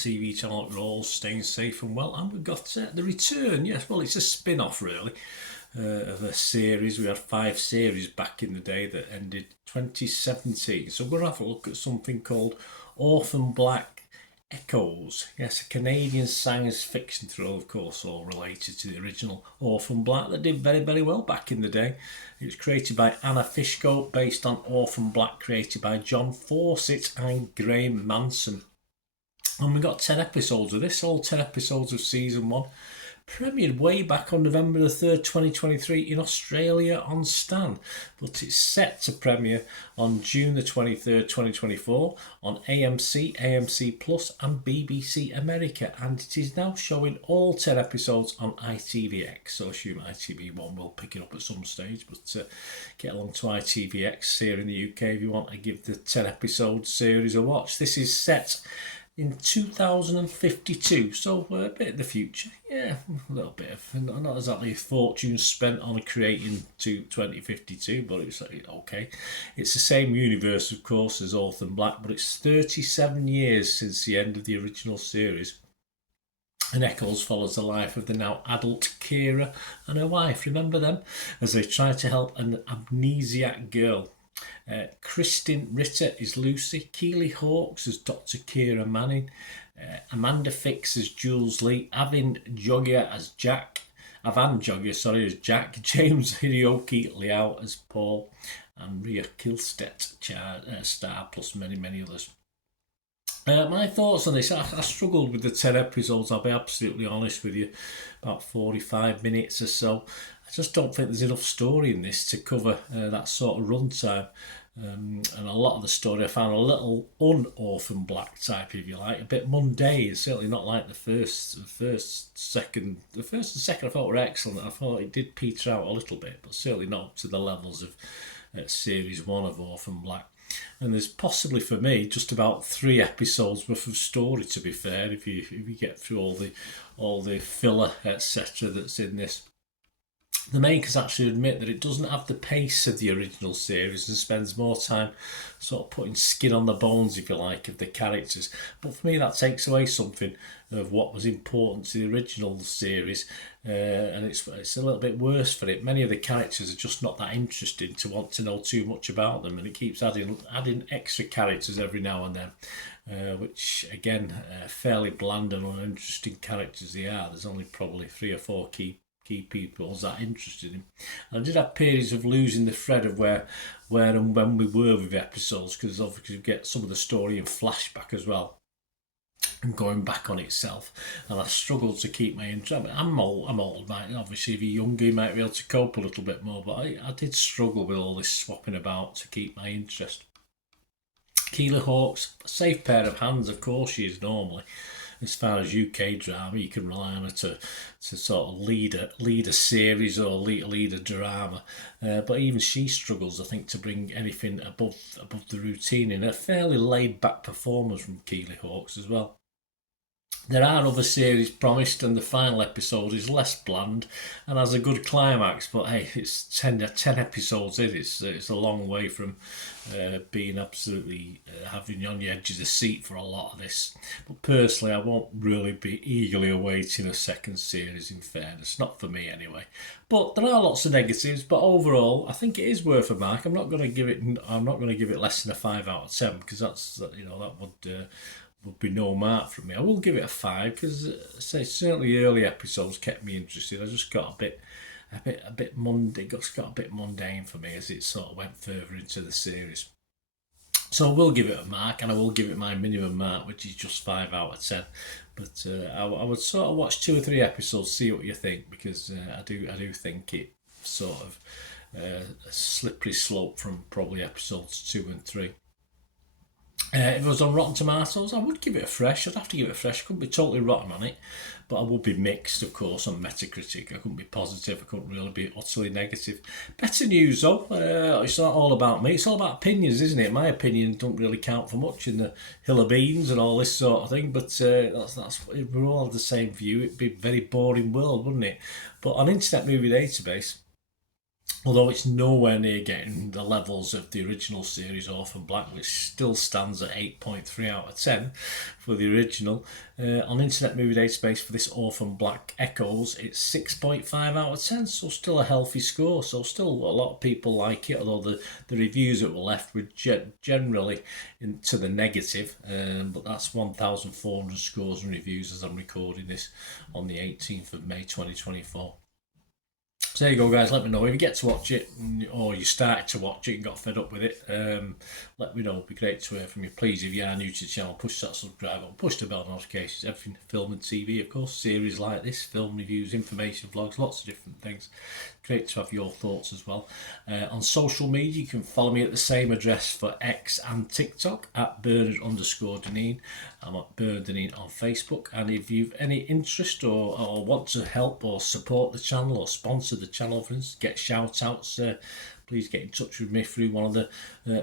TV channel. We're all staying safe and well, and we've got the return. Yes, well, it's a spin-off really of a series. We had 5 series back in the day that ended 2017. So we're going to have a look at something called Orphan Black Echoes. Yes, a Canadian science fiction thriller, of course, all related to the original Orphan Black that did very, very well back in the day. It was created by Anna Fishko, based on Orphan Black, created by John Fawcett and Graham Manson. And we got 10 episodes of this, all 10 episodes of season 1. Premiered way back on November the 3rd, 2023 in Australia on Stan, but it's set to premiere on June the 23rd, 2024 on AMC, AMC Plus and BBC America, and it is now showing all 10 episodes on ITVX, so I assume ITV1 will pick it up at some stage, but get along to ITVX here in the UK if you want to give the 10 episode series a watch. This is set in 2052, so a bit in the future. Yeah, a little bit of, not exactly a fortune spent on creating to 2052, but it's okay. It's the same universe, of course, as Orphan Black, but it's 37 years since the end of the original series. And Echoes follows the life of the now adult Kira and her wife, remember them, as they try to help an amnesiac girl. Kristin Ritter is Lucy, Keely Hawkes as Dr. Kira Manning, Amanda Fix as Jules Lee, Avan Jogia as Jack, James Hiroki Liao as Paul, and Ria Kilstedt star, plus many, many others. My thoughts on this, I struggled with the 10 episodes, I'll be absolutely honest with you, about 45 minutes or so. I just don't think there's enough story in this to cover that sort of runtime. And a lot of the story I found a little un-Orphan Black type, if you like, a bit mundane. Certainly not like the first and second I thought were excellent. I thought it did peter out a little bit, but certainly not to the levels of series 1 of Orphan Black. And there's possibly, for me, just about 3 episodes worth of story, to be fair, if you get through all the filler, etc. that's in this. The makers actually admit that it doesn't have the pace of the original series and spends more time sort of putting skin on the bones, if you like, of the characters. But for me, that takes away something of what was important to the original series, and it's a little bit worse for it. Many of the characters are just not that interesting to want to know too much about them, and it keeps adding extra characters every now and then, which again, fairly bland and uninteresting characters they are. There's only probably 3 or 4 key people I was that interested in. And I did have periods of losing the thread of where and when we were with episodes, because obviously you get some of the story in flashback as well and going back on itself, and I struggled to keep my interest. I'm old, mate. Obviously if you're younger you might be able to cope a little bit more, but I did struggle with all this swapping about to keep my interest. Keely Hawkes, a safe pair of hands, of course she is normally. As far as UK drama, you can rely on her to sort of lead a series or lead a drama. But even she struggles, I think, to bring anything above the routine in a fairly laid-back performance from Keely Hawkes as well. There are other series promised, and the final episode is less bland and has a good climax, but hey, it's 10 episodes in. It's a long way from being absolutely having you on the edge of the seat for a lot of this. But personally, I won't really be eagerly awaiting a second series, in fairness. Not for me anyway. But there are lots of negatives, but overall, I think it is worth a mark. I'm not going to give it less than a 5 out of 10, because that's, that would be no mark from me. I will give it a 5 because, certainly early episodes kept me interested. I just got a bit mundane. It got a bit mundane for me as it sort of went further into the series. So I will give it a mark, and I will give it my minimum mark, which is just 5 out of 10. But I would sort of watch 2 or 3 episodes, see what you think, because I do think it sort of a slippery slope from probably episodes 2 and 3. If it was on Rotten Tomatoes, I would give it a fresh. I'd have to give it a fresh. I couldn't be totally rotten on it, but I would be mixed, of course, on Metacritic. I couldn't be positive. I couldn't really be utterly negative. Better news, though. It's not all about me. It's all about opinions, isn't it? My opinion don't really count for much in the hill of beans and all this sort of thing, but that's if we all have the same view, it'd be a very boring world, wouldn't it? But on Internet Movie Database, although it's nowhere near getting the levels of the original series Orphan Black, which still stands at 8.3 out of 10 for the original. On Internet Movie Database for this Orphan Black Echoes, it's 6.5 out of 10, so still a healthy score. So still a lot of people like it, although the reviews that were left were generally into the negative. But that's 1,400 scores and reviews as I'm recording this on the 18th of May 2024. So there you go, guys. Let me know if you get to watch it or you started to watch it and got fed up with it. Let me know. It'd be great to hear from you. Please, if you are new to the channel, push that subscribe button, push the bell notifications. Everything film and TV, of course. Series like this, film reviews, information vlogs, lots of different things. Great to have your thoughts as well. On social media, you can follow me at the same address for X and TikTok at Bernard_Deneen. I'm at Bernard Deneen on Facebook. And if you've any interest or want to help or support the channel or sponsor the channel, for instance, get shout outs, please get in touch with me through one of the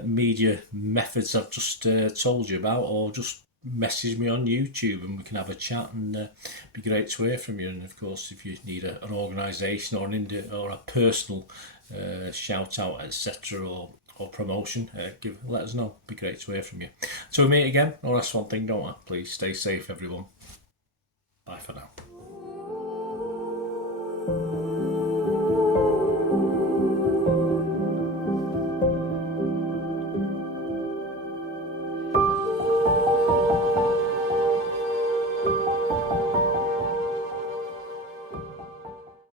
media methods I've just told you about, or just message me on YouTube and we can have a chat, and be great to hear from you. And of course, if you need an organisation or or a personal shout out, etc., or promotion, let us know. Be great to hear from you. Till we meet again. Oh, that's one thing, don't I? Please stay safe, everyone. Bye for now.